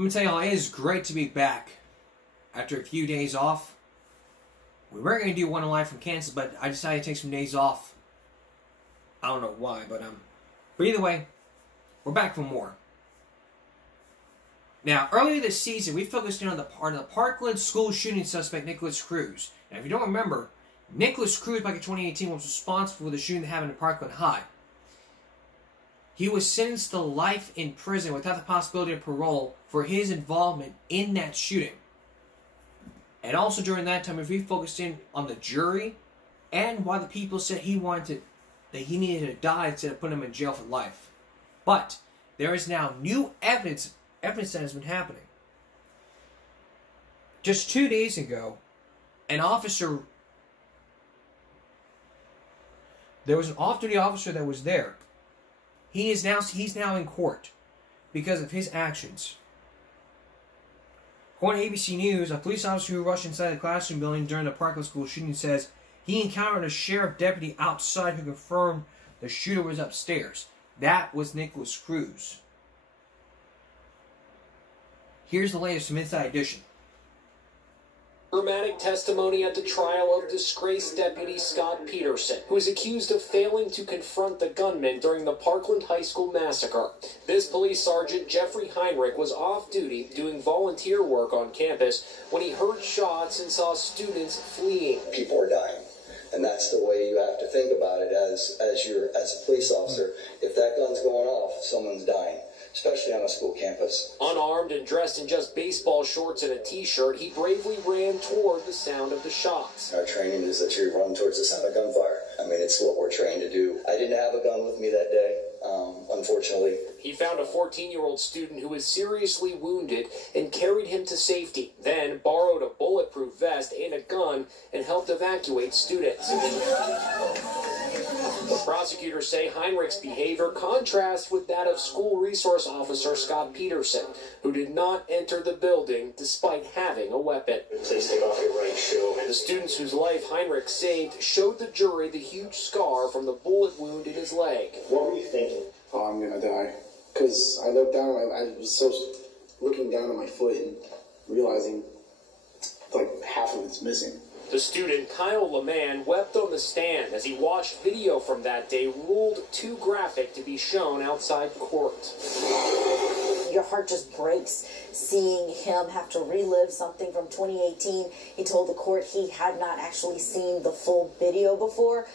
I'm going to tell y'all, it is great to be back after a few days off. We were going to do one live from Kansas, but I decided to take some days off. I don't know why, but either way, we're back for more. Now, earlier this season, we focused in on the Parkland school shooting suspect, Nikolas Cruz. Now, if you don't remember, Nikolas Cruz back in 2018 was responsible for the shooting that happened at Parkland High. He was sentenced to life in prison without the possibility of parole for his involvement in that shooting. And also during that time, we focused in on the jury and why the people said he needed to die instead of putting him in jail for life. But there is now new evidence that has been happening. Just 2 days ago, there was an off-duty officer that was there. He's now in court because of his actions. According to ABC News, a police officer who rushed inside the classroom building during the Parkland school shooting says he encountered a sheriff deputy outside who confirmed the shooter was upstairs. That was Nikolas Cruz. Here's the latest from Inside Edition. Dramatic testimony at the trial of disgraced Deputy Scott Peterson, who is accused of failing to confront the gunman during the Parkland High School massacre. This police sergeant, Jeffrey Heinrich, was off duty doing volunteer work on campus when he heard shots and saw students fleeing. People are dying, and that's the way you have to think about it as a police officer. If that gun's going off, someone's dying. Especially on a school campus. Unarmed and dressed in just baseball shorts and a t-shirt, he bravely ran toward the sound of the shots. Our training is that you run towards the sound of gunfire. I mean, it's what we're trained to do. I didn't have a gun with me that day, unfortunately. He found a 14-year-old student who was seriously wounded and carried him to safety, then borrowed a bulletproof vest and a gun and helped evacuate students. The prosecutors say Heinrich's behavior contrasts with that of school resource officer Scott Peterson, who did not enter the building despite having a weapon. Please take off your right shoe. The students whose life Heinrich saved showed the jury the huge scar from the bullet wound in his leg. What were you thinking? Oh, I'm gonna die. Because I looked down, I was looking down at my foot and realizing like half of it's missing. The student, Kyle LeMan, wept on the stand as he watched video from that day ruled too graphic to be shown outside court. Your heart just breaks seeing him have to relive something from 2018. He told the court he had not actually seen the full video before.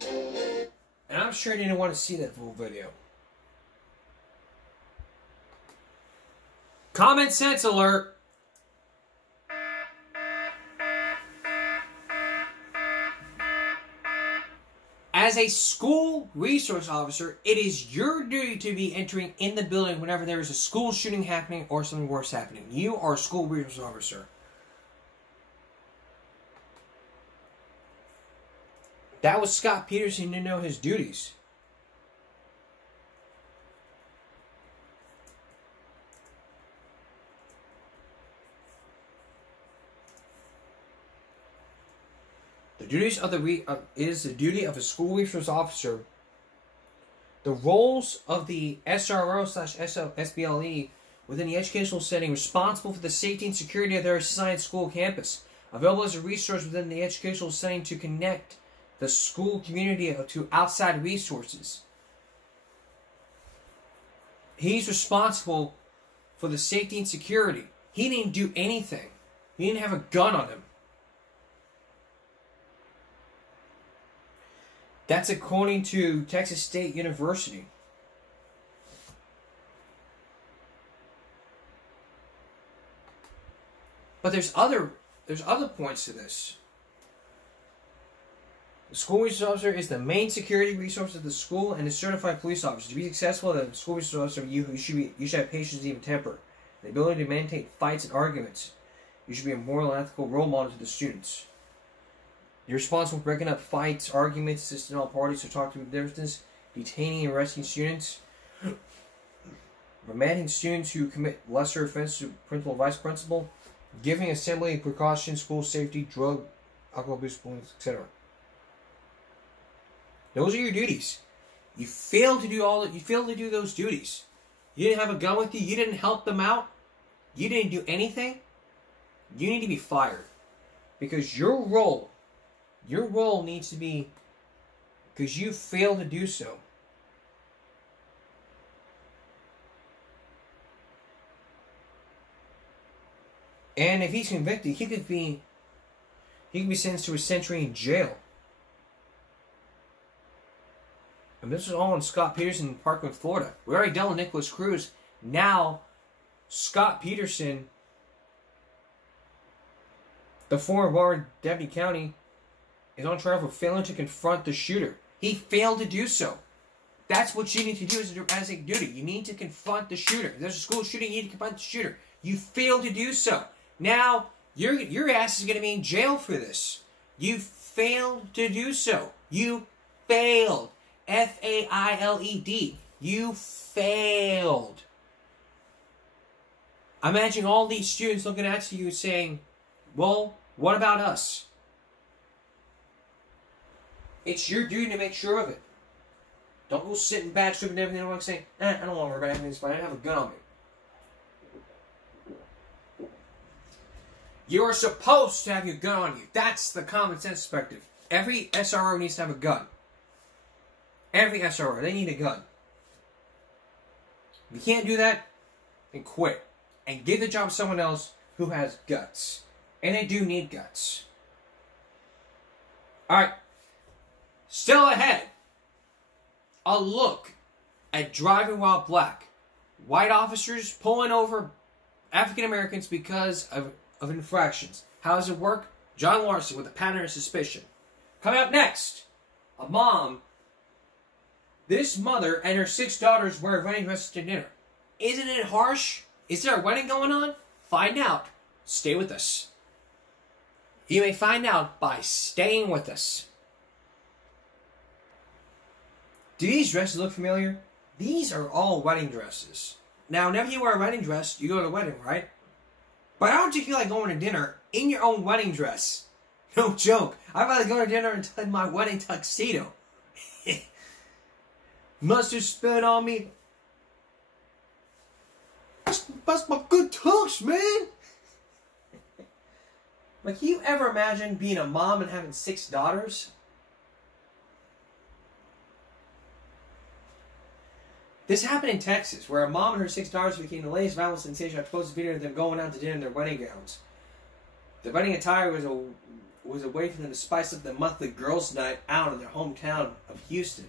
And I'm sure he didn't want to see that full video. Common sense alert. As a school resource officer, it is your duty to be entering in the building whenever there is a school shooting happening or something worse happening. You are a school resource officer. That was Scott Peterson to know his duties. The duties of is the duty of a school resource officer. The roles of the SRO/SBLE within the educational setting responsible for the safety and security of their assigned school campus, available as a resource within the educational setting to connect the school community to outside resources. He's responsible for the safety and security. He didn't do anything. He didn't have a gun on him. That's according to Texas State University. But there's other points to this. The school resource officer is the main security resource of the school and a certified police officer. To be successful as a school resource officer, you should have patience and even temper, the ability to maintain fights and arguments. You should be a moral and ethical role model to the students. You're responsible for breaking up fights, arguments, assisting all parties to talk to the differences, detaining and arresting students, remanding students who commit lesser offenses to principal and vice principal, giving assembly precautions, school safety, drug, alcohol abuse, etc. Those are your duties. You failed to do those duties. You didn't have a gun with you. You didn't help them out. you didn't do anything, you need to be fired. Because your role needs to be, because you failed to do so. And if he's convicted, he could be sentenced to a century in jail. And this is all in Scott Peterson in Parkland, Florida. We already dealt with Nikolas Cruz. Now, Scott Peterson, the former Broward Deputy County, is on trial for failing to confront the shooter. He failed to do so. That's what you need to do as a duty. You need to confront the shooter. If there's a school shooting, you need to confront the shooter. You failed to do so. Now, your ass is going to be in jail for this. You failed to do so. You failed. F-A-I-L-E-D. You failed. Imagine all these students looking at you saying, well, what about us? It's your duty to make sure of it. Don't go sitting back, stripping everything and saying, I don't want to worry about everything's fine. I have a gun on me. You're supposed to have your gun on you. That's the common sense perspective. Every SRO needs to have a gun. Every SRO, they need a gun. If you can't do that, then quit. And give the job to someone else who has guts. And they do need guts. Alright. Still ahead. A look at driving while black. White officers pulling over African Americans because of infractions. How does it work? John Larson with a pattern of suspicion. Coming up next, a mom. This mother and her 6 daughters wear wedding dresses to dinner. Isn't it harsh? Is there a wedding going on? Find out. Stay with us. You may find out by staying with us. Do these dresses look familiar? These are all wedding dresses. Now, whenever you wear a wedding dress, you go to a wedding, right? But how would you feel like going to dinner in your own wedding dress? No joke. I'd rather go to dinner in my wedding tuxedo. Mustard spit on me. That's my good tux, man. Like, can you ever imagine being a mom and having 6 daughters? This happened in Texas, where a mom and her 6 daughters became the latest viral sensation after posting a video of them going out to dinner in their wedding gowns. The wedding attire was a way for them to spice up their monthly girls' night out in their hometown of Houston.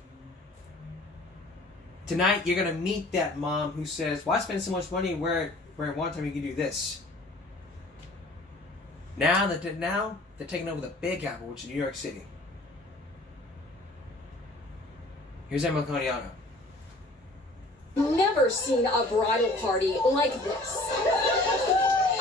Tonight, you're going to meet that mom who says, why spend so much money and wear it one time you can do this? Now they're taking over the Big Apple, which is New York City. Here's Emma Coniato. Never seen a bridal party like this.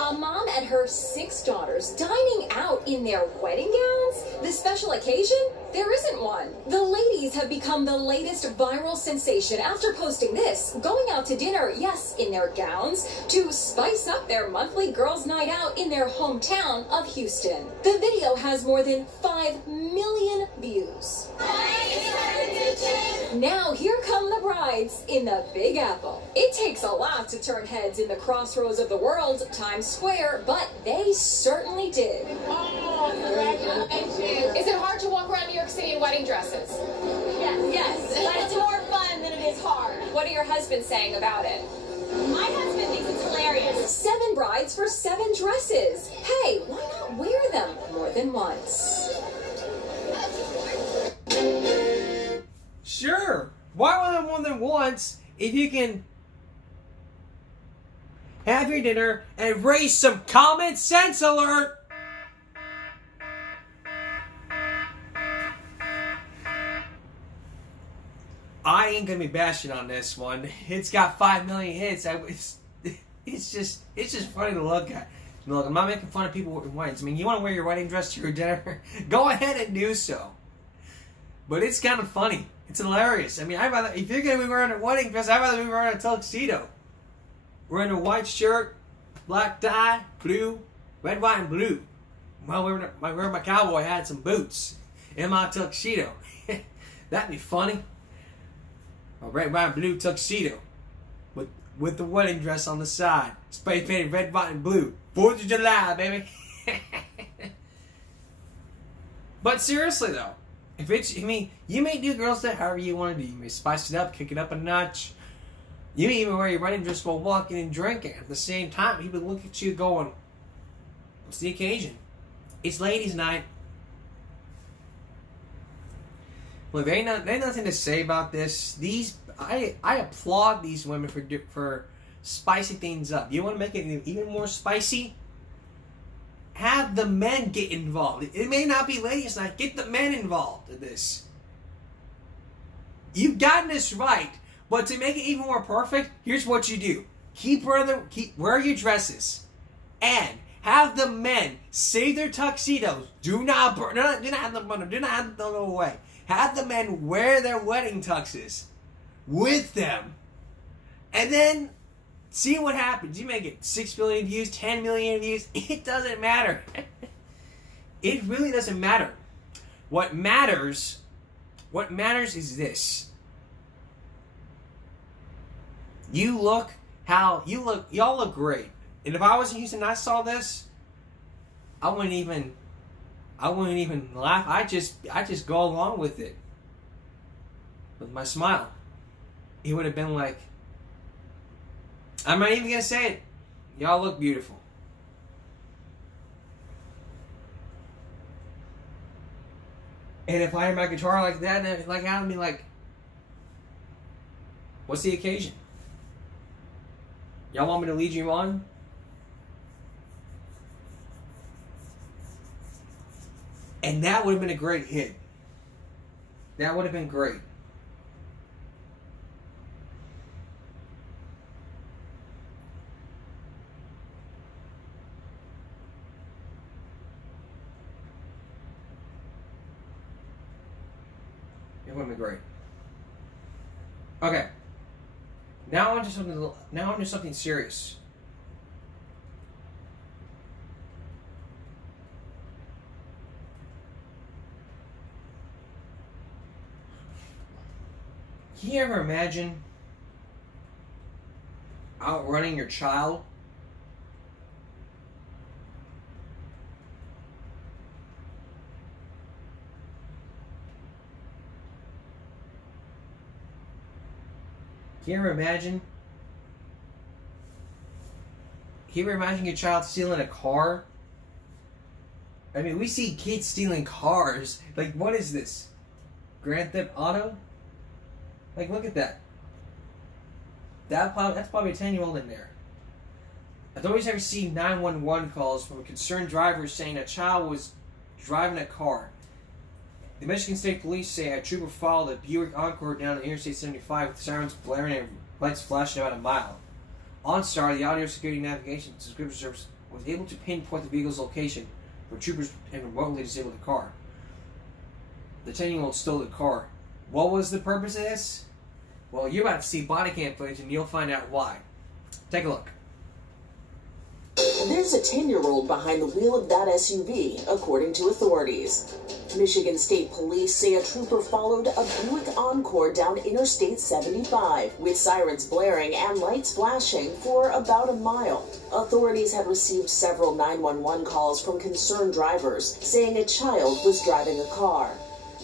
A mom and her 6 daughters dining out in their wedding gowns? This special occasion? There isn't one. The ladies have become the latest viral sensation after posting this, going out to dinner, yes, in their gowns, to spice up their monthly girls' night out in their hometown of Houston. The video has more than 5 million views. Now here come the brides in the Big Apple. It takes a lot to turn heads in the crossroads of the world, Times Square, but they certainly did. Oh, congratulations. Is it hard to walk around New York City in wedding dresses? Yes, but it's more fun than it is hard. What are your husbands saying about it? My husband thinks it's hilarious. 7 brides for 7 dresses. Hey, why not wear them more than once? Sure. Why wear them more than once if you can have your dinner and raise some common sense alert? I ain't gonna be bashing on this one. It's got 5 million hits. It's just funny to look at. Look, I'm not making fun of people wearing weddings. I mean, you want to wear your wedding dress to your dinner? Go ahead and do so. But it's kind of funny. It's hilarious. I mean, if you're gonna be wearing a wedding dress, I'd rather be wearing a tuxedo. Wearing a white shirt, black tie, blue, red, white, and blue. While wearing my cowboy hat and some boots in my tuxedo. That'd be funny. A red, white, and blue tuxedo with with the wedding dress on the side. Spray painted red, white, and blue. 4th of July, baby. But seriously though, if it's, I mean, you may do girls that however you want to do. You may spice it up, kick it up a notch. You may even wear your wedding dress while walking and drinking. At the same time, people look at you going, what's the occasion? It's ladies' night. Well, there ain't nothing to say about this. I applaud these women for spicing things up. You want to make it even more spicy? Have the men get involved. It may not be ladies' night. Get the men involved in this. You've gotten this right, but to make it even more perfect, here's what you do: wear your dresses, and have the men save their tuxedos. Do not have them go away. Have the men wear their wedding tuxes with them, and then see what happens. You may get 6 million views, 10 million views. It doesn't matter. It really doesn't matter. What matters is this. Y'all look great. And if I was in Houston and I saw this, I wouldn't even laugh. I just go along with it. With my smile. It would have been like, I'm not even gonna say it. Y'all look beautiful. And if I had my guitar like that, and like I'd be like, what's the occasion? Y'all want me to lead you on? And that would have been a great hit. That would have been great. It would have been great. Okay. Now onto something serious. Can you ever imagine outrunning your child? Can you ever imagine? Can you ever imagine your child stealing a car? I mean, we see kids stealing cars. Like, what is this? Grand Theft Auto? Like, look at that. That's probably a 10-year-old in there. Authorities have received 911 calls from concerned drivers saying a child was driving a car. The Michigan State Police say a trooper followed a Buick Encore down Interstate 75 with sirens blaring and lights flashing about a mile. OnStar, the audio security navigation subscription service, was able to pinpoint the vehicle's location where troopers and remotely disabled the car. The 10-year-old stole the car. What was the purpose of this? Well, you're about to see body cam footage and you'll find out why. Take a look. There's a 10-year-old behind the wheel of that SUV, according to authorities. Michigan State Police say a trooper followed a Buick Encore down Interstate 75, with sirens blaring and lights flashing for about a mile. Authorities had received several 911 calls from concerned drivers, saying a child was driving a car.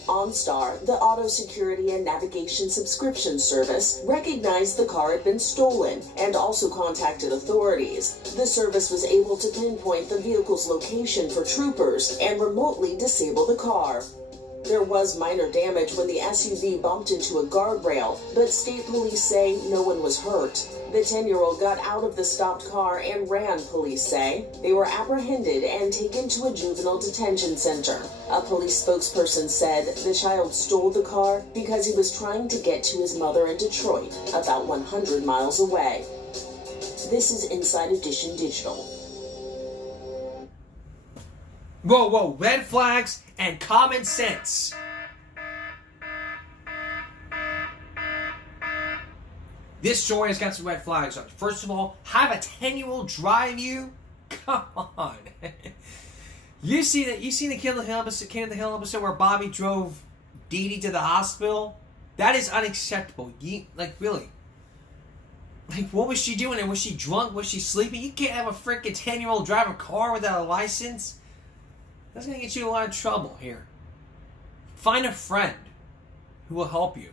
OnStar, the auto security and navigation subscription service, recognized the car had been stolen and also contacted authorities. The service was able to pinpoint the vehicle's location for troopers and remotely disable the car. There was minor damage when the SUV bumped into a guardrail, but state police say no one was hurt. The 10-year-old got out of the stopped car and ran, police say. They were apprehended and taken to a juvenile detention center. A police spokesperson said the child stole the car because he was trying to get to his mother in Detroit, about 100 miles away. This is Inside Edition Digital. Whoa, red flags and common sense. This story has got some red flags on it. First of all, have a 10-year-old drive you? Come on. You see the King of the Hill episode where Bobby drove Dee Dee to the hospital? That is unacceptable. Like, really. Like, what was she doing? And was she drunk? Was she sleeping? You can't have a freaking 10-year-old drive a car without a license. That's going to get you in a lot of trouble here. Find a friend who will help you.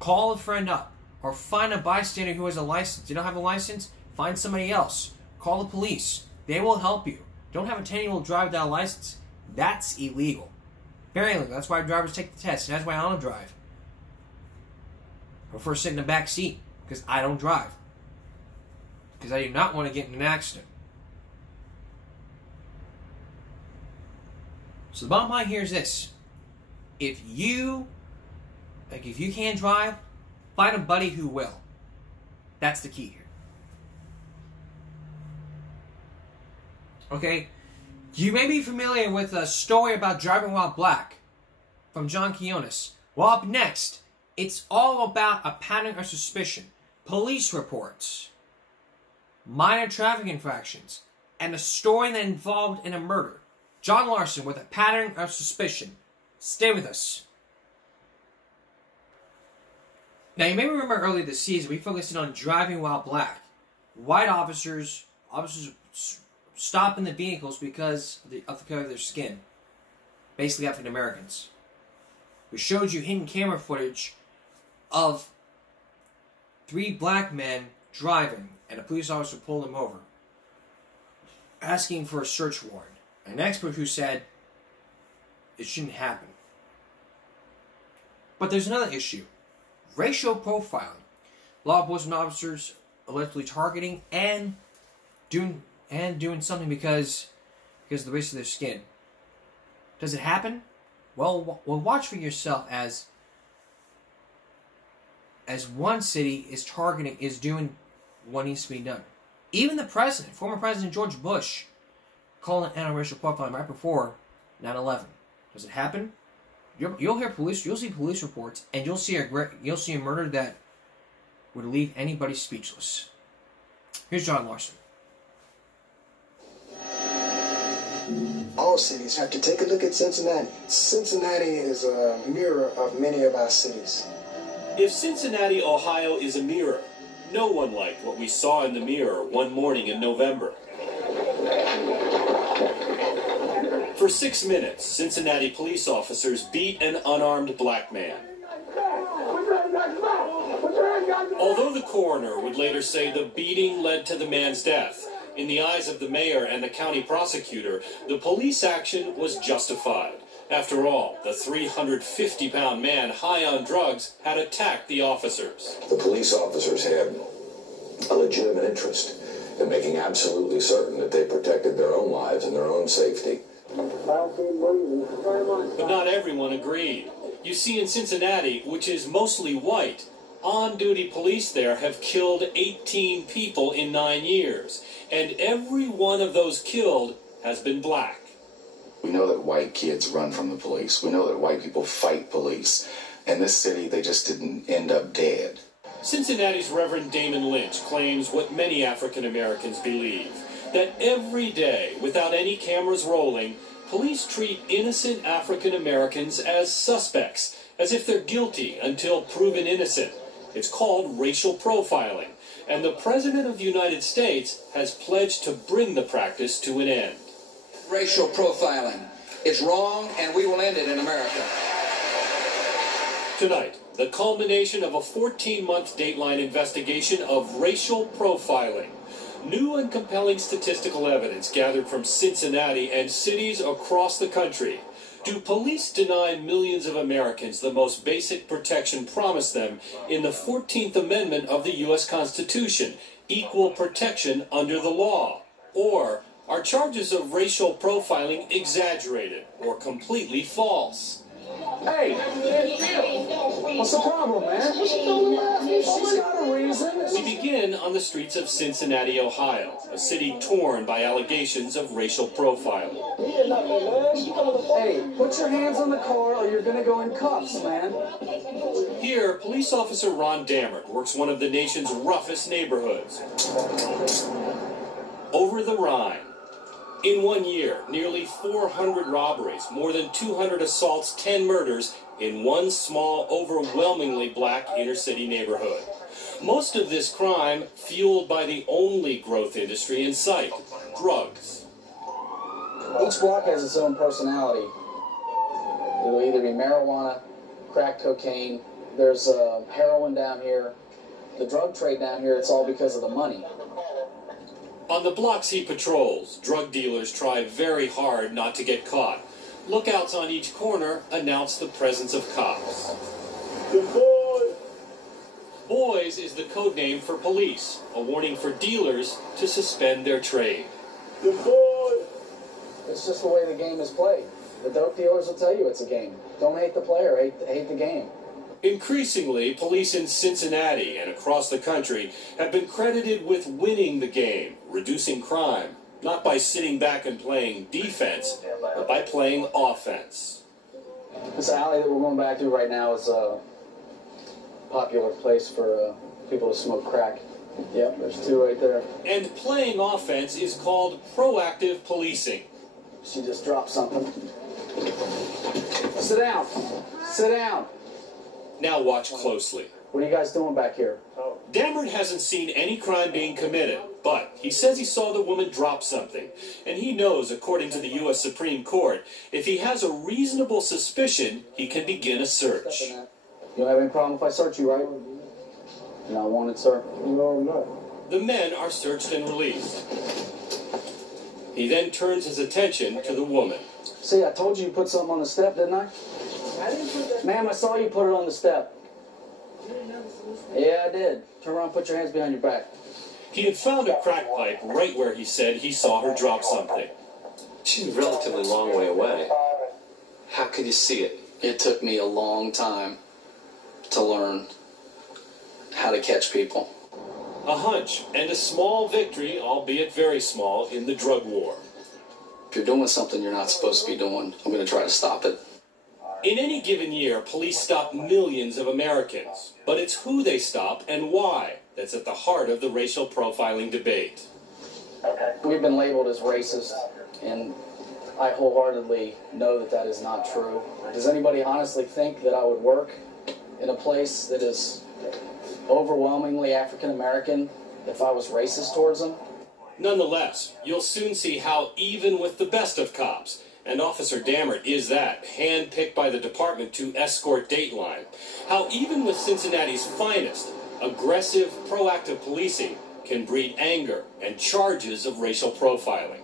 Call a friend up. Or find a bystander who has a license. You don't have a license? Find somebody else. Call the police. They will help you. Don't have a 10-year-old drive without a license. That's illegal. Very illegal. That's why drivers take the test. And that's why I don't drive. I prefer sitting in the back seat. Because I don't drive. Because I do not want to get in an accident. So the bottom line here is this. If you can't drive, find a buddy who will. That's the key here. Okay? You may be familiar with a story about Driving While Black from John Quinones. Well, up next, it's all about a pattern of suspicion, police reports, minor traffic infractions, and a story that involved in a murder. John Larson with a pattern of suspicion. Stay with us. Now, you may remember earlier this season, we focused on Driving While Black. White officers stopping the vehicles because of the color of their skin. Basically, African Americans. We showed you hidden camera footage of 3 black men driving, and a police officer pulled them over, asking for a search warrant. An expert who said it shouldn't happen. But there's another issue. Racial profiling. Law enforcement officers allegedly targeting and doing something because of the race of their skin. Does it happen? Well, watch for yourself as one city is doing what needs to be done. Even the president, former President George Bush, calling it racial profiling right before 9/11. Does it happen? You'll see police reports, and you'll see a murder that would leave anybody speechless. Here's John Larson. All cities have to take a look at Cincinnati. Cincinnati is a mirror of many of our cities. If Cincinnati, Ohio is a mirror, no one liked what we saw in the mirror one morning in November. For 6 minutes, Cincinnati police officers beat an unarmed black man. Although the coroner would later say the beating led to the man's death, in the eyes of the mayor and the county prosecutor, the police action was justified. After all, the 350-pound man high on drugs had attacked the officers. The police officers had a legitimate interest in making absolutely certain that they protected their own lives and their own safety. But not everyone agreed. You see, in Cincinnati, which is mostly white, on-duty police there have killed 18 people in 9 years, and every one of those killed has been black. We know that white kids run from the police. We know that white people fight police. In this city, they just didn't end up dead. Cincinnati's Reverend Damon Lynch claims what many African Americans believe, that every day, without any cameras rolling, police treat innocent African Americans as suspects, as if they're guilty until proven innocent. It's called racial profiling, and the President of the United States has pledged to bring the practice to an end. Racial profiling. It's wrong, and we will end it in America. Tonight, the culmination of a 14-month Dateline investigation of racial profiling. New and compelling statistical evidence gathered from Cincinnati and cities across the country. Do police deny millions of Americans the most basic protection promised them in the 14th Amendment of the U.S. Constitution, equal protection under the law? Or are charges of racial profiling exaggerated or completely false? Hey, what's the problem, man? She's got a reason. We begin on the streets of Cincinnati, Ohio, a city torn by allegations of racial profiling. Hey, put your hands on the car or you're gonna go in cuffs, man. Here, police officer Ron Dammert works one of the nation's roughest neighborhoods. Over the Rhine. In 1 year, nearly 400 robberies, more than 200 assaults, 10 murders in one small, overwhelmingly black inner-city neighborhood. Most of this crime fueled by the only growth industry in sight, drugs. Each block has its own personality. It'll either be marijuana, crack cocaine, there's heroin down here, the drug trade down here, it's all because of the money. On the blocks he patrols, drug dealers try very hard not to get caught. Lookouts on each corner announce the presence of cops. Boys is the code name for police, a warning for dealers to suspend their trade. It's just the way the game is played. The dope dealers will tell you it's a game. Don't hate the player, hate the game. Increasingly, police in Cincinnati and across the country have been credited with winning the game, reducing crime, not by sitting back and playing defense, but by playing offense. This alley that we're going back to right now is a popular place for people to smoke crack. Yep, there's two right there. And playing offense is called proactive policing. She just dropped something. Sit down. Sit down. Now watch closely. What are you guys doing back here? Dammert hasn't seen any crime being committed, but he says he saw the woman drop something. And he knows, according to the U.S. Supreme Court, if he has a reasonable suspicion, he can begin a search. You don't have any problem if I search you, right? You're not wanted, sir? No, I'm not. The men are searched and released. He then turns his attention to the woman. See, I told you put something on the step, didn't I? I didn't put that. Ma'am, I saw you put it on the step. Yeah, I did. Turn around, put your hands behind your back. He had found a crack pipe right where he said he saw her drop something. She's a relatively long way away. How could you see it? It took me a long time to learn how to catch people. A hunch and a small victory, albeit very small, in the drug war. If you're doing something you're not supposed to be doing, I'm going to try to stop it. In any given year, police stop millions of Americans. But it's who they stop and why that's at the heart of the racial profiling debate. We've been labeled as racist, and I wholeheartedly know that that is not true. Does anybody honestly think that I would work in a place that is overwhelmingly African American if I was racist towards them? Nonetheless, you'll soon see how even with the best of cops, and Officer Dammert is that, hand-picked by the department to escort Dateline, how even with Cincinnati's finest, aggressive, proactive policing can breed anger and charges of racial profiling.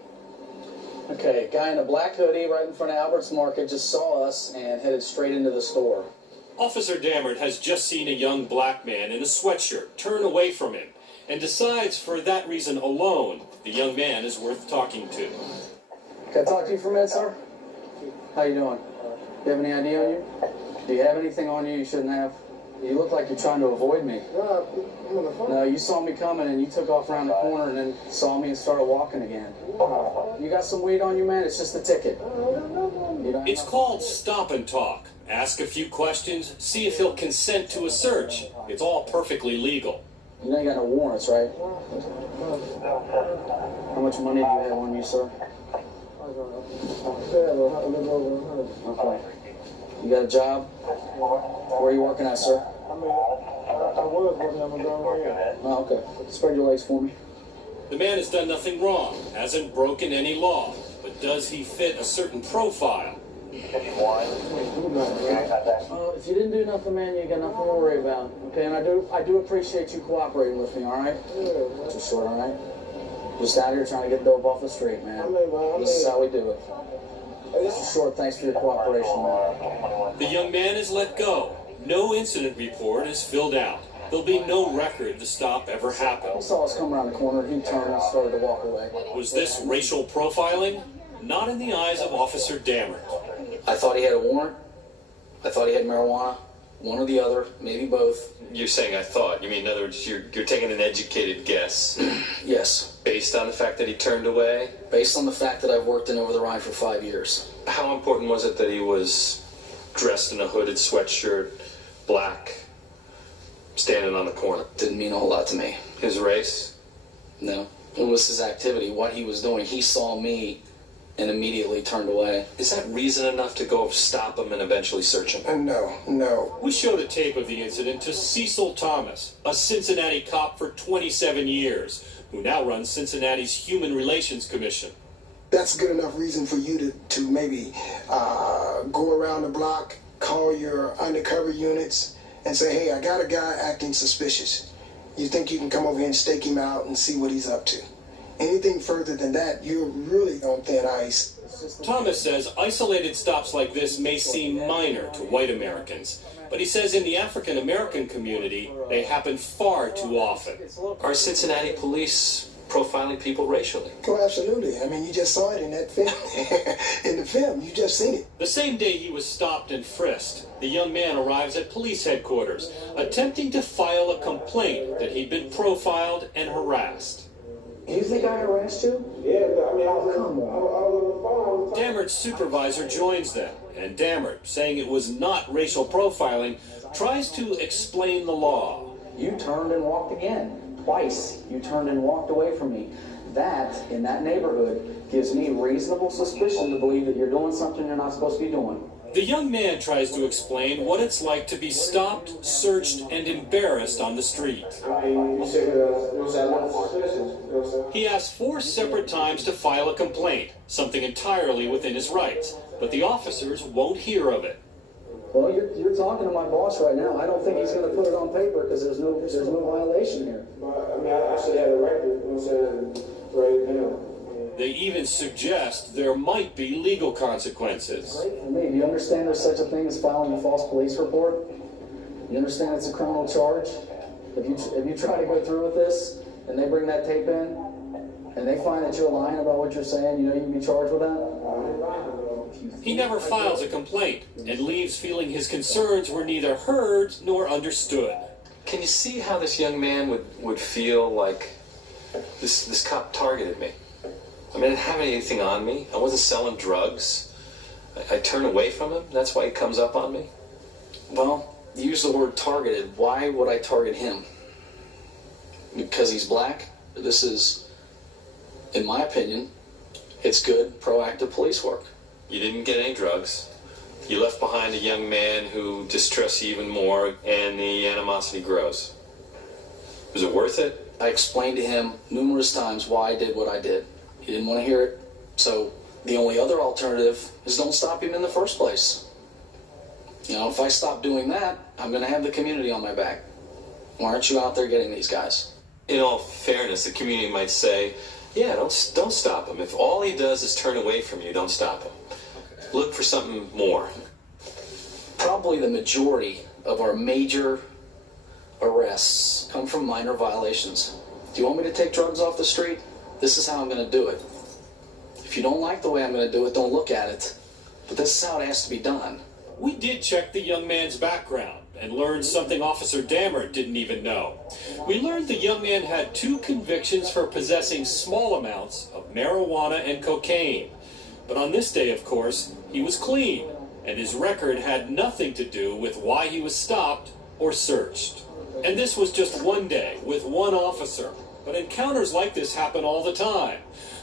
Okay, a guy in a black hoodie right in front of Albert's Market just saw us and headed straight into the store. Officer Dammert has just seen a young black man in a sweatshirt turn away from him and decides for that reason alone the young man is worth talking to. Can I talk to you for a minute, sir? How you doing? Do you have any ID on you? Do you have anything on you shouldn't have? You look like you're trying to avoid me. No, you saw me coming and you took off around the corner and then saw me and started walking again. You got some weed on you, man? It's just a ticket. It's called stop and talk. Ask a few questions, see if he'll consent to a search. It's all perfectly legal. You know you got no warrants, right? How much money do you have on you, sir? Okay. You got a job? Where are you working at, sir? I was working on McDonald's. Oh, okay. Spread your legs for me. The man has done nothing wrong, hasn't broken any law, but does he fit a certain profile? If you didn't do nothing, man, you got nothing to worry about. Okay, and I do appreciate you cooperating with me, all right? Too short, all right? Just out here trying to get dope off the street, man. This is how we do it. Mr. Short, thanks for your cooperation, man. The young man is let go. No incident report is filled out. There'll be no record the stop ever happened. He saw us come around the corner, he turned and started to walk away. Was this racial profiling? Not in the eyes of Officer Dammert. I thought he had a warrant. I thought he had marijuana. One or the other, maybe both. You're saying I thought. You mean, in other words, you're taking an educated guess. Yes. Based on the fact that he turned away? Based on the fact that I've worked in Over the Rhine for 5 years. How important was it that he was dressed in a hooded sweatshirt, black, standing on the corner? Didn't mean a whole lot to me. His race? No. It was his activity, what he was doing. He saw me and immediately turned away. Is that reason enough to go stop him and eventually search him? No. We showed a tape of the incident to Cecil Thomas, a Cincinnati cop for 27 years, who now runs Cincinnati's Human Relations Commission. That's good enough reason for you to maybe go around the block, call your undercover units, and say, hey, I got a guy acting suspicious. You think you can come over here and stake him out and see what he's up to? Anything further than that, you're really on thin ice. Thomas says isolated stops like this may seem minor to white Americans, but he says in the African American community, they happen far too often. Are Cincinnati police profiling people racially? Oh, absolutely. I mean, you just saw it in that film. In the film, you just seen it. The same day he was stopped and frisked, the young man arrives at police headquarters, attempting to file a complaint that he'd been profiled and harassed. You think I harassed you? Yeah, I mean, come on. Dammert's supervisor joins them, and Dammert, saying it was not racial profiling, tries to explain the law. You turned and walked again. Twice. You turned and walked away from me. That, in that neighborhood, gives me reasonable suspicion to believe that you're doing something you're not supposed to be doing. The young man tries to explain what it's like to be stopped, searched, and embarrassed on the street. He asks 4 separate times to file a complaint, something entirely within his rights, but the officers won't hear of it. Well, you're talking to my boss right now. I don't think he's going to put it on paper because there's no violation here. I mean, I should have the right to, write it down. They even suggest there might be legal consequences. I mean, you understand there's such a thing as filing a false police report? You understand it's a criminal charge? If you try to go through with this and they bring that tape in and they find that you're lying about what you're saying, you know you can be charged with that? He never files a complaint and leaves feeling his concerns were neither heard nor understood. Can you see how this young man would feel like this cop targeted me? I mean, I didn't have anything on me. I wasn't selling drugs. I turned away from him. That's why he comes up on me. Well, you use the word targeted. Why would I target him? Because he's black? This is, in my opinion, it's good, proactive police work. You didn't get any drugs. You left behind a young man who distrusts you even more, and the animosity grows. Was it worth it? I explained to him numerous times why I did what I did. He didn't want to hear it, so the only other alternative is don't stop him in the first place. You know, if I stop doing that, I'm going to have the community on my back. Why aren't you out there getting these guys? In all fairness, the community might say, yeah, don't stop him. If all he does is turn away from you, don't stop him. Look for something more. Probably the majority of our major arrests come from minor violations. Do you want me to take drugs off the street? This is how I'm going to do it. If you don't like the way I'm going to do it, don't look at it. But this is how it has to be done. We did check the young man's background and learned something Officer Dammert didn't even know. We learned the young man had 2 convictions for possessing small amounts of marijuana and cocaine. But on this day, of course, he was clean, and his record had nothing to do with why he was stopped or searched. And this was just one day with one officer. But encounters like this happen all the time.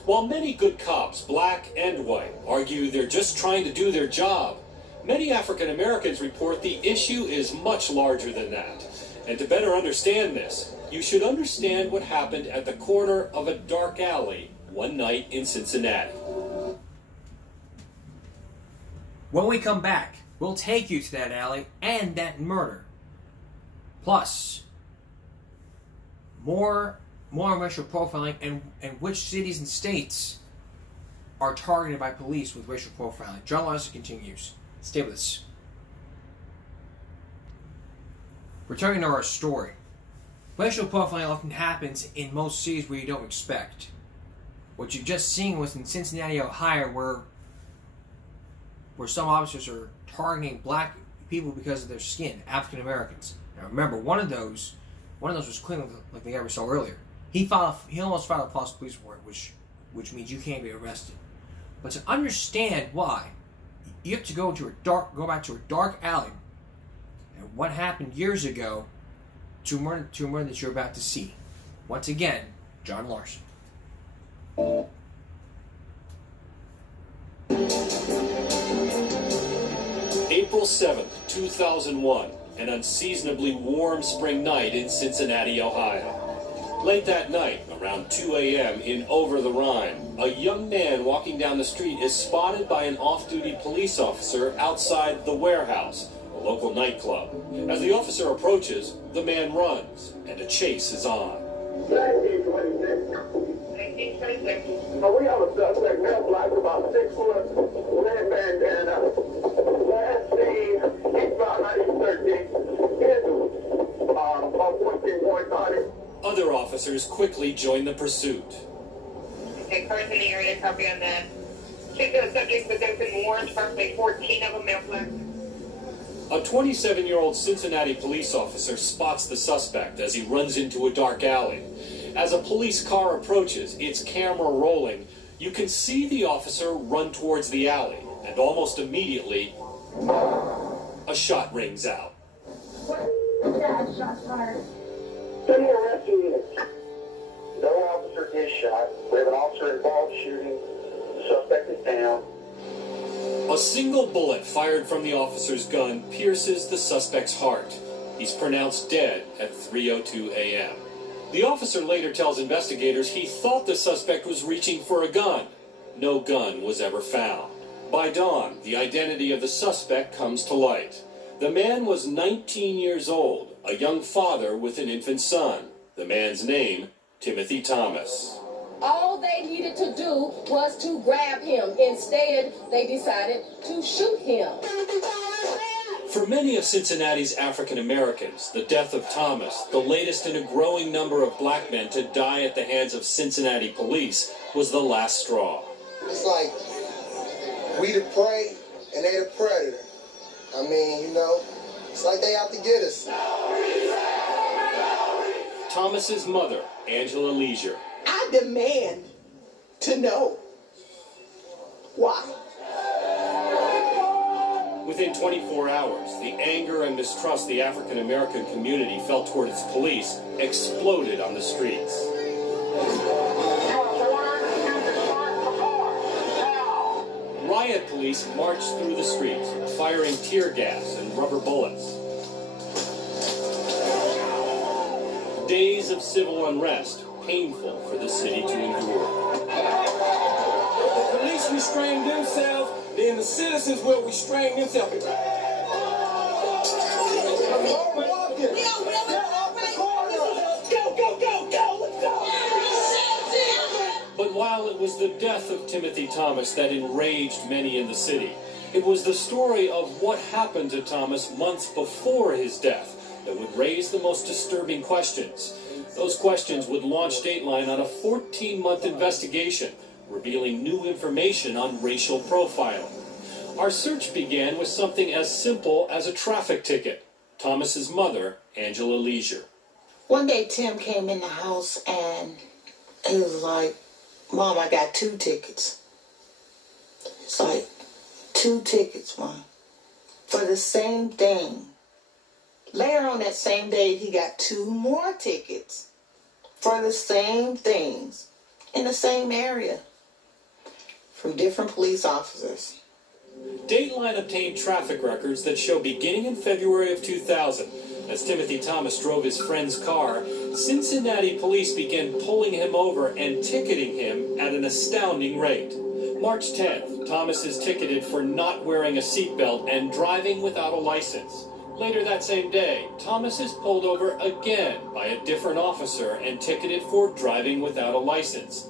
While many good cops, black and white, argue they're just trying to do their job, many African Americans report the issue is much larger than that. And to better understand this, you should understand what happened at the corner of a dark alley one night in Cincinnati. When we come back, we'll take you to that alley and that murder. Plus, more racial profiling and which cities and states are targeted by police with racial profiling. John Larson continues. Stay with us. Returning to our story. Racial profiling often happens in most cities where you don't expect. What you've just seen was in Cincinnati, Ohio, where some officers are targeting black people because of their skin, African Americans. Now remember, one of those was Cleveland, like the guy we saw earlier. He almost filed a false police report, which means you can't be arrested. But to understand why, you have to go back to a dark alley, and what happened years ago to a murder that you're about to see. Once again, John Larson. April 7th, 2001, an unseasonably warm spring night in Cincinnati, Ohio. Late that night, around 2 a.m. in Over the Rhine, a young man walking down the street is spotted by an off-duty police officer outside the Warehouse, a local nightclub. As the officer approaches, the man runs, and a chase is on. 1926. We have a suspect, male black, about 6 foot, red bandana. Last seen, he's about 1913. About 14 points on him. Other officers quickly join the pursuit. Okay, cars in the area, copy on that. Check those subjects with open warrants, approximately 14 of them, male black. A 27-year-old Cincinnati police officer spots the suspect as he runs into a dark alley. As a police car approaches, its camera rolling, you can see the officer run towards the alley, and almost immediately, a shot rings out. Shots fired. 10 more rescue units. No officer is shot. We have an officer involved shooting. The suspect is down. A single bullet fired from the officer's gun pierces the suspect's heart. He's pronounced dead at 3:02 a.m. The officer later tells investigators he thought the suspect was reaching for a gun. No gun was ever found. By dawn, the identity of the suspect comes to light. The man was 19 years old, a young father with an infant son. The man's name, Timothy Thomas. All they needed to do was to grab him. Instead, they decided to shoot him. For many of Cincinnati's African Americans, the death of Thomas, the latest in a growing number of black men to die at the hands of Cincinnati police, was the last straw. It's like we the prey and they the predator. I mean, you know, it's like they out to get us. Thomas's mother, Angela Leisure. I demand to know why. Within 24 hours, the anger and mistrust the African American community felt toward its police exploded on the streets. Riot police marched through the streets, firing tear gas and rubber bullets. Days of civil unrest, painful for the city to endure. The police restrained themselves, then the citizens will restrain themselves. But while it was the death of Timothy Thomas that enraged many in the city, it was the story of what happened to Thomas months before his death that would raise the most disturbing questions. Those questions would launch Dateline on a 14-month investigation, revealing new information on racial profiling. Our search began with something as simple as a traffic ticket. Thomas's mother, Angela Leisure. One day Tim came in the house and he was like, "Mom, I got 2 tickets." It's like, 2 tickets, Mom, for the same thing. Later on that same day, he got 2 more tickets for the same things in the same area from different police officers. Dateline obtained traffic records that show beginning in February of 2000, as Timothy Thomas drove his friend's car, Cincinnati police began pulling him over and ticketing him at an astounding rate. March 10th, Thomas is ticketed for not wearing a seatbelt and driving without a license. Later that same day, Thomas is pulled over again by a different officer and ticketed for driving without a license.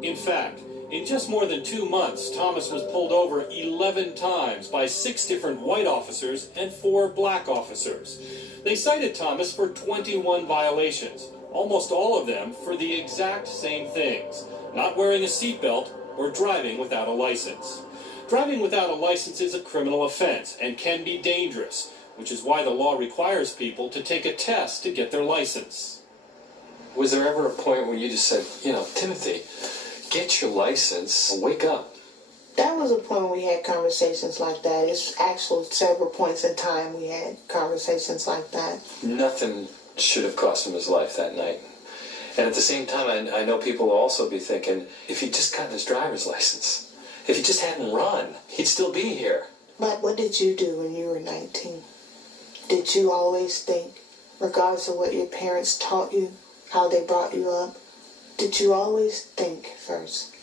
In fact, in just more than 2 months, Thomas was pulled over 11 times by 6 different white officers and 4 black officers. They cited Thomas for 21 violations, almost all of them for the exact same things: not wearing a seatbelt or driving without a license. Driving without a license is a criminal offense and can be dangerous, which is why the law requires people to take a test to get their license. Was there ever a point where you just said, you know, Timothy, get your license, wake up? That was a point we had conversations like that. It's actually several points in time we had conversations like that. Nothing should have cost him his life that night. And at the same time, I know people will also be thinking, if he'd just gotten his driver's license, if he just hadn't run, he'd still be here. But what did you do when you were 19? Did you always think, regardless of what your parents taught you, how they brought you up, did you always think first?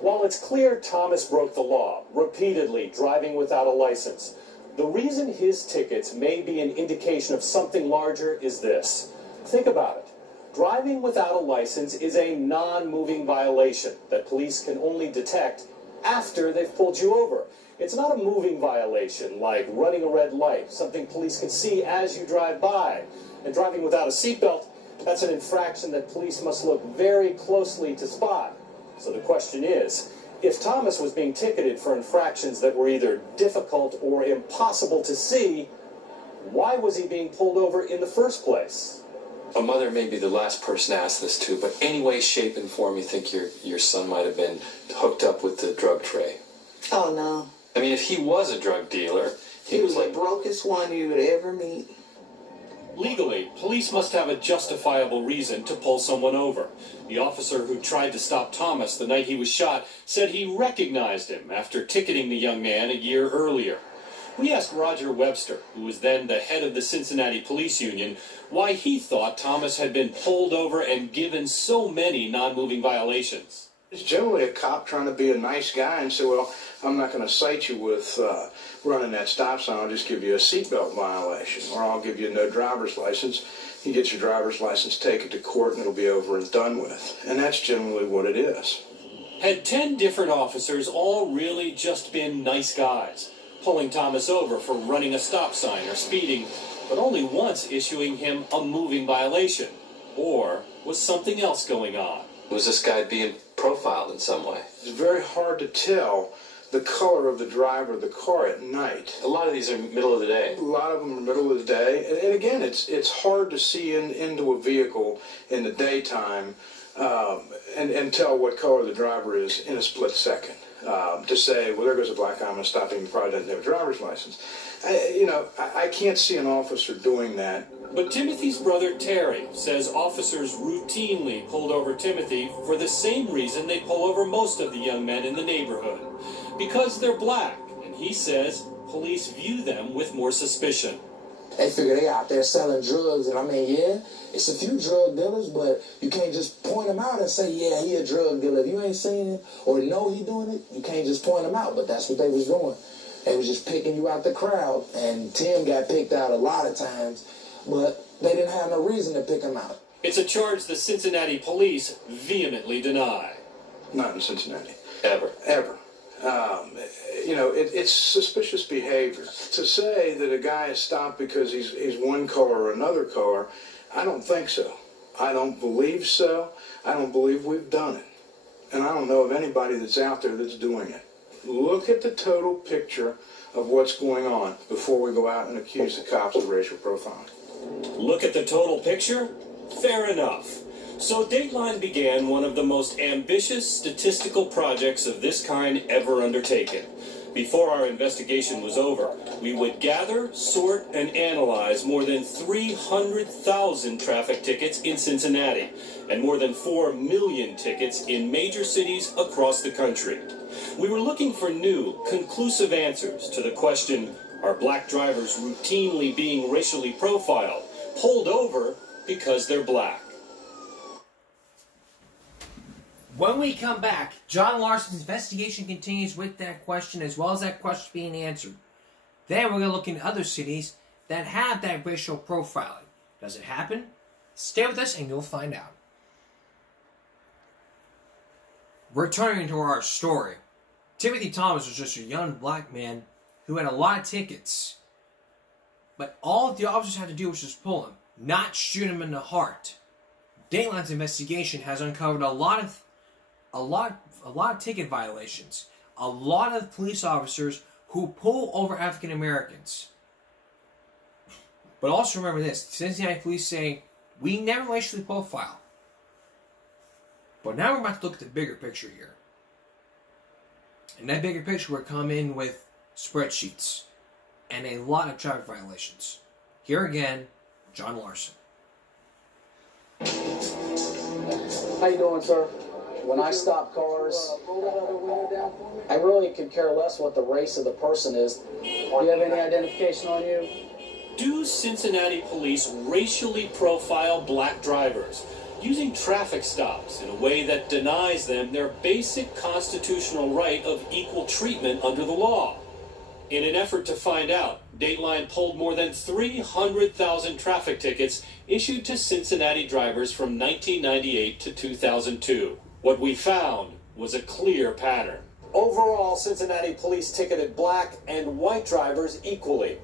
While it's clear Thomas broke the law, repeatedly driving without a license, the reason his tickets may be an indication of something larger is this. Think about it. Driving without a license is a non-moving violation that police can only detect after they've pulled you over. It's not a moving violation like running a red light, something police can see as you drive by. And driving without a seatbelt, that's an infraction that police must look very closely to spot. So the question is, if Thomas was being ticketed for infractions that were either difficult or impossible to see, why was he being pulled over in the first place? A mother may be the last person to ask this to, but any way, shape, and form you think your son might have been hooked up with the drug tray? Oh, no. I mean, if he was a drug dealer, he was the brokest one you would ever meet. Legally, police must have a justifiable reason to pull someone over. The officer who tried to stop Thomas the night he was shot said he recognized him after ticketing the young man a year earlier. We asked Roger Webster, who was then the head of the Cincinnati Police Union, why he thought Thomas had been pulled over and given so many non-moving violations. It's generally a cop trying to be a nice guy and say, well, I'm not going to cite you with running that stop sign. I'll just give you a seatbelt violation, or I'll give you no driver's license. You get your driver's license, take it to court, and it'll be over and done with. And that's generally what it is. Had 10 different officers all really just been nice guys, pulling Thomas over for running a stop sign or speeding, but only once issuing him a moving violation? Or was something else going on? Was this guy being profiled in some way? It's very hard to tell the color of the driver of the car at night. A lot of these are middle of the day. A lot of them are middle of the day. And again, it's hard to see into a vehicle in the daytime and tell what color the driver is in a split second. To say, well, there goes a black guy, I'm going to stop him, he probably doesn't have a driver's license. I can't see an officer doing that. But Timothy's brother Terry says officers routinely pulled over Timothy for the same reason they pull over most of the young men in the neighborhood. Because they're black, and he says police view them with more suspicion. They figure they out there selling drugs, and I mean, yeah, it's a few drug dealers, but you can't just point them out and say, yeah, he a drug dealer. If you ain't seen it or know he doing it, you can't just point him out, but that's what they was doing. They was just picking you out the crowd, and Tim got picked out a lot of times, but they didn't have no reason to pick him out. It's a charge the Cincinnati police vehemently deny. Not in Cincinnati. Ever. Ever. It's suspicious behavior. To say that a guy is stopped because he's one color or another color, I don't think so. I don't believe so. I don't believe we've done it. And I don't know of anybody that's out there that's doing it. Look at the total picture of what's going on before we go out and accuse the cops of racial profiling. Look at the total picture? Fair enough. So Dateline began one of the most ambitious statistical projects of this kind ever undertaken. Before our investigation was over, we would gather, sort, and analyze more than 300,000 traffic tickets in Cincinnati and more than 4 million tickets in major cities across the country. We were looking for new, conclusive answers to the question, are black drivers routinely being racially profiled, pulled over because they're black? When we come back, John Larson's investigation continues with that question, as well as that question being answered. Then we're going to look into other cities that have that racial profiling. Does it happen? Stay with us and you'll find out. Returning to our story, Timothy Thomas was just a young black man who had a lot of tickets. But all the officers had to do was just pull him, not shoot him in the heart. Dateline's investigation has uncovered a lot of ticket violations. A lot of police officers who pull over African Americans. But also remember this, Cincinnati police say, we never racially profile. But now we're about to look at the bigger picture here. And that bigger picture will come in with spreadsheets and a lot of traffic violations. Here again, John Larson. How you doing, sir? when I stop cars, I really could care less what the race of the person is. Do you have any identification on you? Do Cincinnati police racially profile black drivers, using traffic stops in a way that denies them their basic constitutional right of equal treatment under the law? In an effort to find out, Dateline pulled more than 300,000 traffic tickets issued to Cincinnati drivers from 1998 to 2002. What we found was a clear pattern. Overall, Cincinnati police ticketed black and white drivers equally,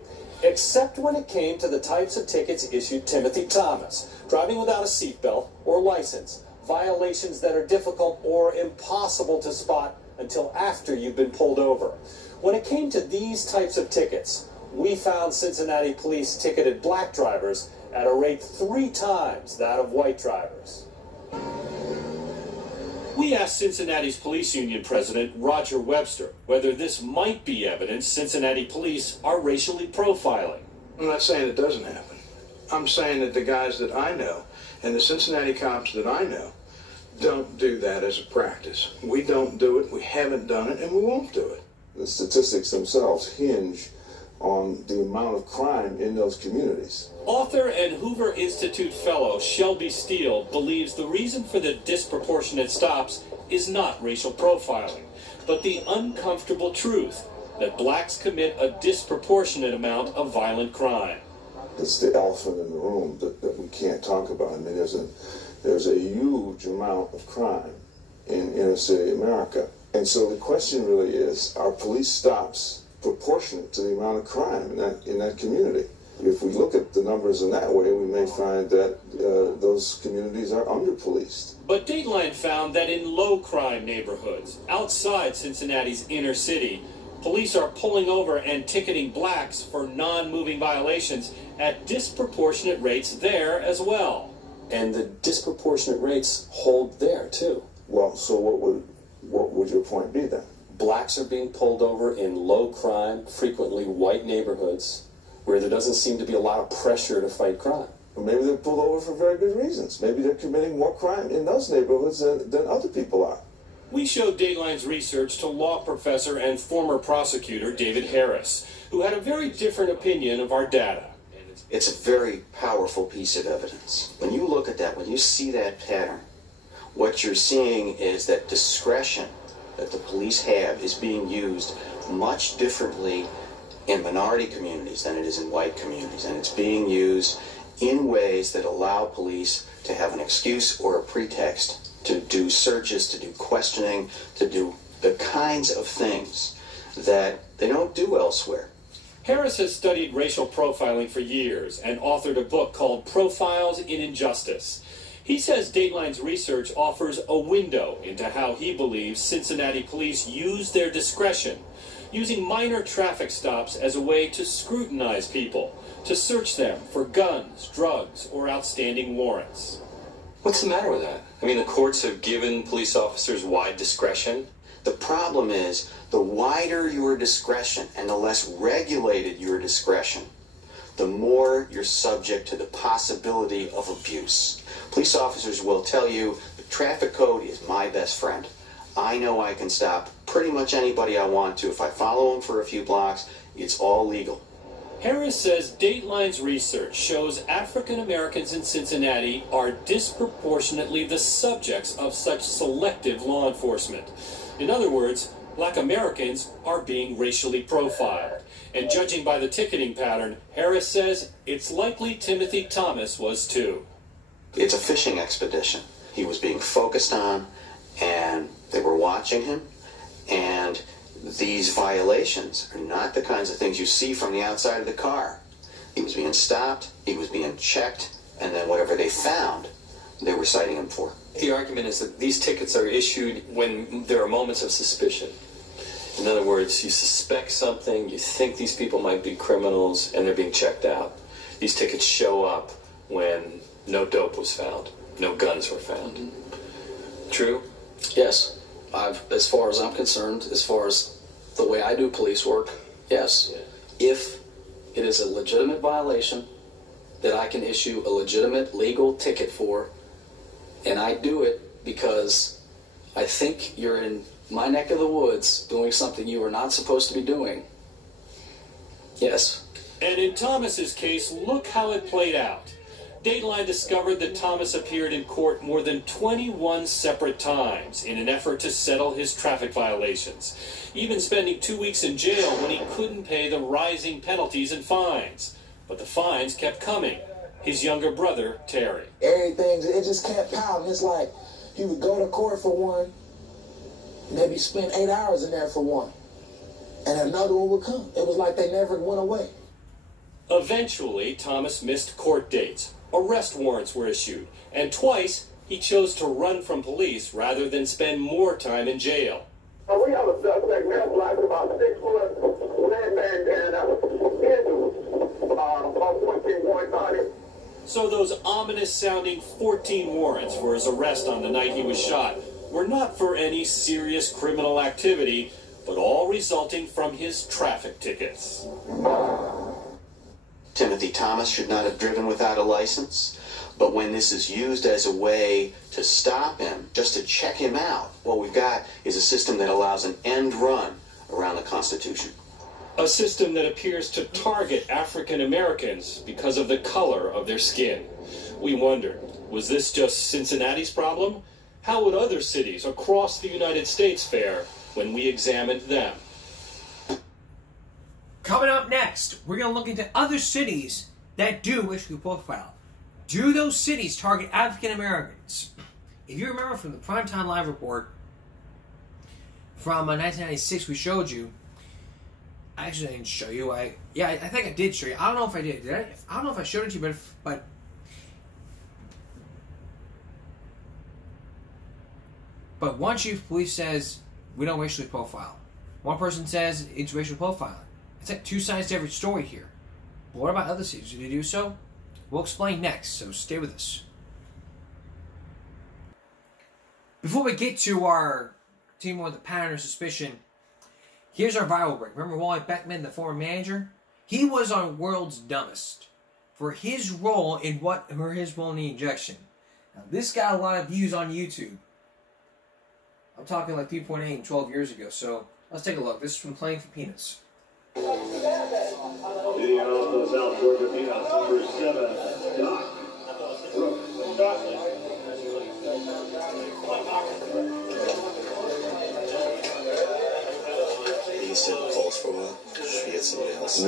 except when it came to the types of tickets issued Timothy Thomas: driving without a seatbelt or license, violations that are difficult or impossible to spot until after you've been pulled over. When it came to these types of tickets, we found Cincinnati police ticketed black drivers at a rate 3 times that of white drivers. We asked Cincinnati's police union president, Roger Webster, whether this might be evidence Cincinnati police are racially profiling. I'm not saying it doesn't happen. I'm saying that the guys that I know and the Cincinnati cops that I know don't do that as a practice. We don't do it, we haven't done it, and we won't do it. The statistics themselves hinge on the amount of crime in those communities. Author and Hoover Institute fellow Shelby Steele believes the reason for the disproportionate stops is not racial profiling, but the uncomfortable truth that blacks commit a disproportionate amount of violent crime. It's the elephant in the room that we can't talk about. I mean, there's a huge amount of crime in inner city America. And so the question really is, are police stops proportionate to the amount of crime in that community? If we look at the numbers in that way, we may find that those communities are under-policed. But Dateline found that in low-crime neighborhoods, outside Cincinnati's inner city, police are pulling over and ticketing blacks for non-moving violations at disproportionate rates there as well. And the disproportionate rates hold there, too. Well, so what would your point be then? Blacks are being pulled over in low-crime, frequently white neighborhoods where there doesn't seem to be a lot of pressure to fight crime. Or maybe they're pulled over for very good reasons. Maybe they're committing more crime in those neighborhoods than other people are. We showed Dateline's research to law professor and former prosecutor David Harris, who had a very different opinion of our data. It's a very powerful piece of evidence. When you look at that, when you see that pattern, what you're seeing is that discretion that the police have is being used much differently in minority communities than it is in white communities, and it's being used in ways that allow police to have an excuse or a pretext to do searches, to do questioning, to do the kinds of things that they don't do elsewhere. Harris has studied racial profiling for years and authored a book called Profiles in Injustice. He says Dateline's research offers a window into how he believes Cincinnati police use their discretion, using minor traffic stops as a way to scrutinize people, to search them for guns, drugs, or outstanding warrants. What's the matter with that? I mean, the courts have given police officers wide discretion. The problem is, the wider your discretion and the less regulated your discretion, the more you're subject to the possibility of abuse. Police officers will tell you, the traffic code is my best friend. I know I can stop pretty much anybody I want to. If I follow them for a few blocks, it's all legal. Harris says Dateline's research shows African Americans in Cincinnati are disproportionately the subjects of such selective law enforcement. In other words, Black Americans are being racially profiled. And judging by the ticketing pattern, Harris says it's likely Timothy Thomas was too. It's a fishing expedition. He was being focused on, and they were watching him, and these violations are not the kinds of things you see from the outside of the car. He was being stopped, he was being checked, and then whatever they found, they were citing him for. The argument is that these tickets are issued when there are moments of suspicion. In other words, you suspect something, you think these people might be criminals, and they're being checked out. These tickets show up when no dope was found, no guns were found. Mm-hmm. True? Yes. As far as I'm concerned, as far as the way I do police work, yes. Yeah. If it is a legitimate violation that I can issue a legitimate legal ticket for, and I do it because I think you're in my neck of the woods doing something you are not supposed to be doing. Yes. And in Thomas's case, look how it played out. Dateline discovered that Thomas appeared in court more than 21 separate times in an effort to settle his traffic violations, even spending 2 weeks in jail when he couldn't pay the rising penalties and fines. But the fines kept coming. His younger brother, Terry. Everything, it just kept piling. It's like he would go to court for one, maybe spend 8 hours in there for one, and another one would come. It was like they never went away. Eventually, Thomas missed court dates. Arrest warrants were issued, and twice he chose to run from police rather than spend more time in jail. We have a suspect now, like about 6 foot, red bandana, about 14 points on it. So those ominous-sounding 14 warrants for his arrest on the night he was shot were not for any serious criminal activity, but all resulting from his traffic tickets. Timothy Thomas should not have driven without a license, but when this is used as a way to stop him, just to check him out, what we've got is a system that allows an end run around the Constitution. A system that appears to target African Americans because of the color of their skin. We wondered, was this just Cincinnati's problem? How would other cities across the United States fare when we examined them? Coming up next, we're going to look into other cities that do racial profile. Do those cities target African Americans? If you remember from the Primetime Live report from 1996 we showed you, actually I didn't show you, I think I did show you. I don't know if I did. I don't know if I showed it to you, but one chief of police says we don't racially profile. One person says it's racial profiling. It's like two sides to every story here. But what about other cities? Do they do so? We'll explain next, so stay with us. Before we get to our team with the pattern of suspicion, here's our viral break. Remember Wally Beckman, the former manager? He was on World's Dumbest for his role in the injection. Now, this got a lot of views on YouTube. I'm talking like 3.8 and 12 years ago, so let's take a look. This is from Playing for Peanuts. Leading off the South Georgia Peanuts, number 7, Doc Brooks. You said calls for a while? Should we get somebody else?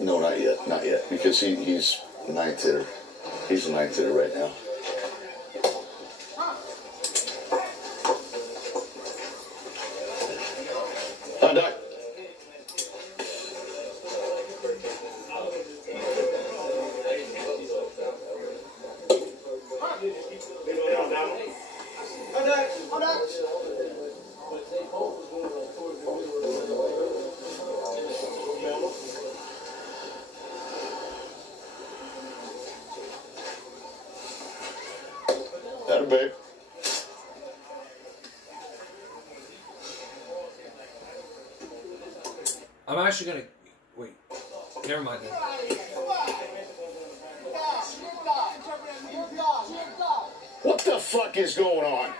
No, not yet. Not yet. Because he's a ninth hitter. He's a ninth hitter right now. Doc. That babe. I'm actually gonna wait. Never mind then. What the fuck is going on?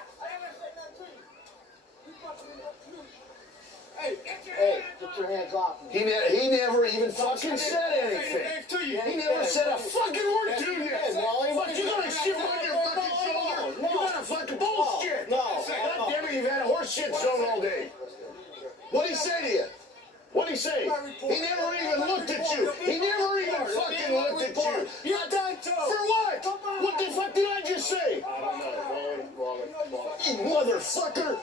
Hey, get your hands off me. He never even fucking said anything. He never said a fucking word to you. Fuck, you got a shit on your fucking shoulder. You got a fucking bullshit. God damn it, you've had a horse shit zone all day. What'd he say to you? What'd he say? He never even looked at you. He never even fucking looked at you. You're done too. For what? What the fuck did I just say? You motherfucker.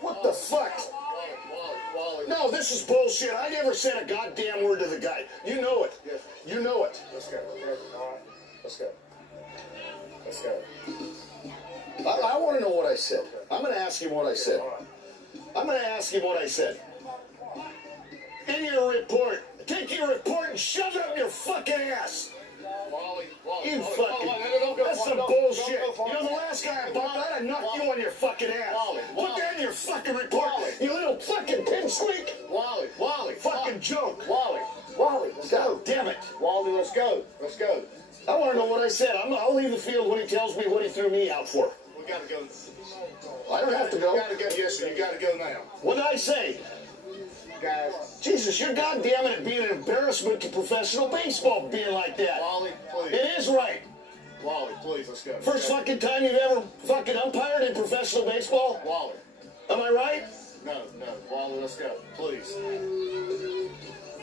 What the fuck? No, this is bullshit. I never said a goddamn word to the guy. You know it. You know it. Let's go. Let's go. Let's go. I want to know what I said. I'm going to ask him what I said. I'm going to ask him what I said. In your report. Take your report and shove it up your fucking ass. You fucking... That's some bullshit. You know, the last guy I bombed, I'd have knocked you on your fucking ass. Put that in your fucking report. You little fucking pipsqueak. Wally. Fucking joke. Wally, let's go. Damn it. Wally, let's go. Let's go. I want to know what I said. I'll leave the field when he tells me what he threw me out for. gotta go. I don't have to go. You gotta go. Yes, sir. You gotta go now. What did I say? Guys. Jesus, you're goddamn it being an embarrassment to professional baseball being like that. Wally, please. It is right. Wally, please, let's go. First fucking time you've ever fucking umpired in professional baseball? Wally. Am I right? No, Wally, let's go. Please.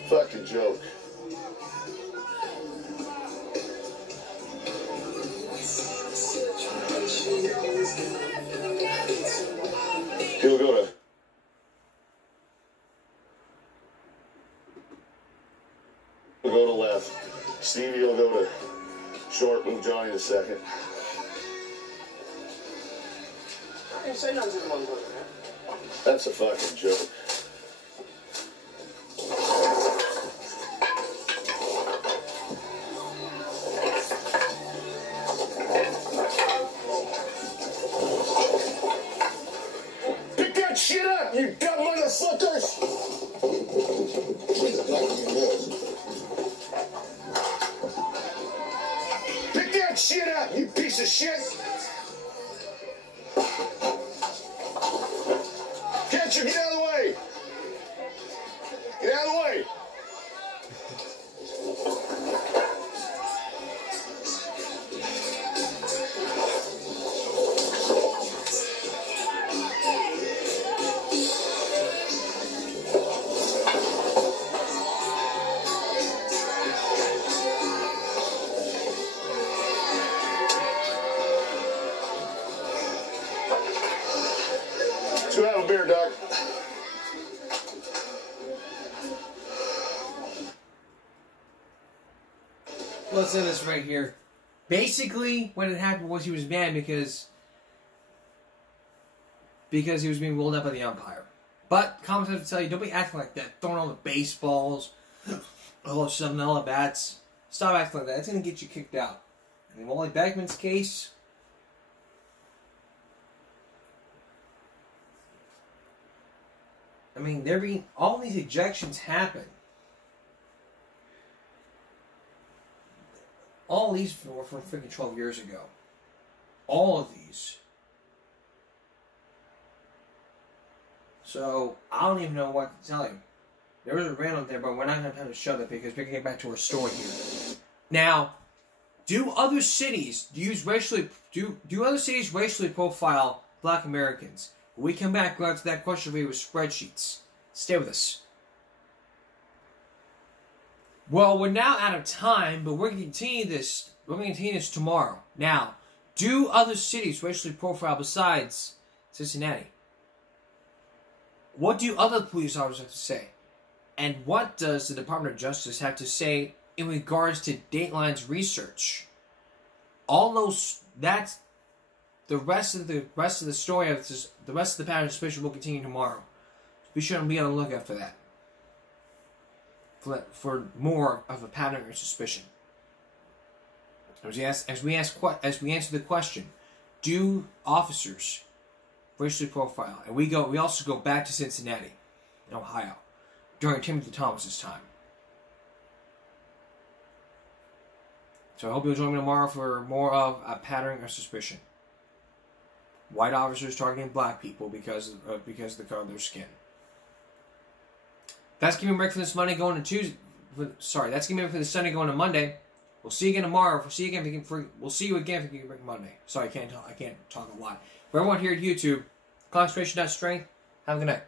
Fucking joke. He'll go to... He'll go to left. Stevie will go to short, move Johnny to second. I didn't say nothing to the motherfucker, man. That's a fucking joke. Pick that shit up, you dumb motherfuckers! Pick that shit up, you piece of shit! Catcher, get out of the way! Get out of the way! Let's go have a beer, Doc. Let's say this right here. Basically, what had happened was he was mad because he was being rolled up by the umpire. But comments have to tell you, don't be acting like that. Throwing all the baseballs, all the shoving all the bats. Stop acting like that. It's going to get you kicked out. In Wally Beckman's case, I mean, all these ejections happen. All these were from freaking 12 years ago. All of these. So, I don't even know what to tell you. There was a rant on there, but we're not going to have time to show that because we're going to get back to our story here. Now, do other cities racially profile black Americans? When we come back, we'll answer that question for you with spreadsheets. Stay with us. Well, we're now out of time, but we're going to continue this. We're going to continue this tomorrow. Now, do other cities racially profile besides Cincinnati? What do other police officers have to say? And what does the Department of Justice have to say in regards to Dateline's research? All those, that's the rest of the story of this, the rest of the pattern of suspicion will continue tomorrow. Be sure to be on the lookout for that. For more of a pattern or suspicion. As we answer the question, do officers racially profile? And we also go back to Cincinnati, in Ohio, during Timothy Thomas's time. So I hope you'll join me tomorrow for more of a pattern or suspicion. White officers targeting black people because of the color of their skin. That's giving me a break for this Monday going to Tuesday. Sorry, that's giving me a break for this Sunday going to Monday. We'll see you again tomorrow. We'll see you again if you can break Monday. Sorry, I can't talk a lot. For everyone here at YouTube, concentration.strength. Have a good night.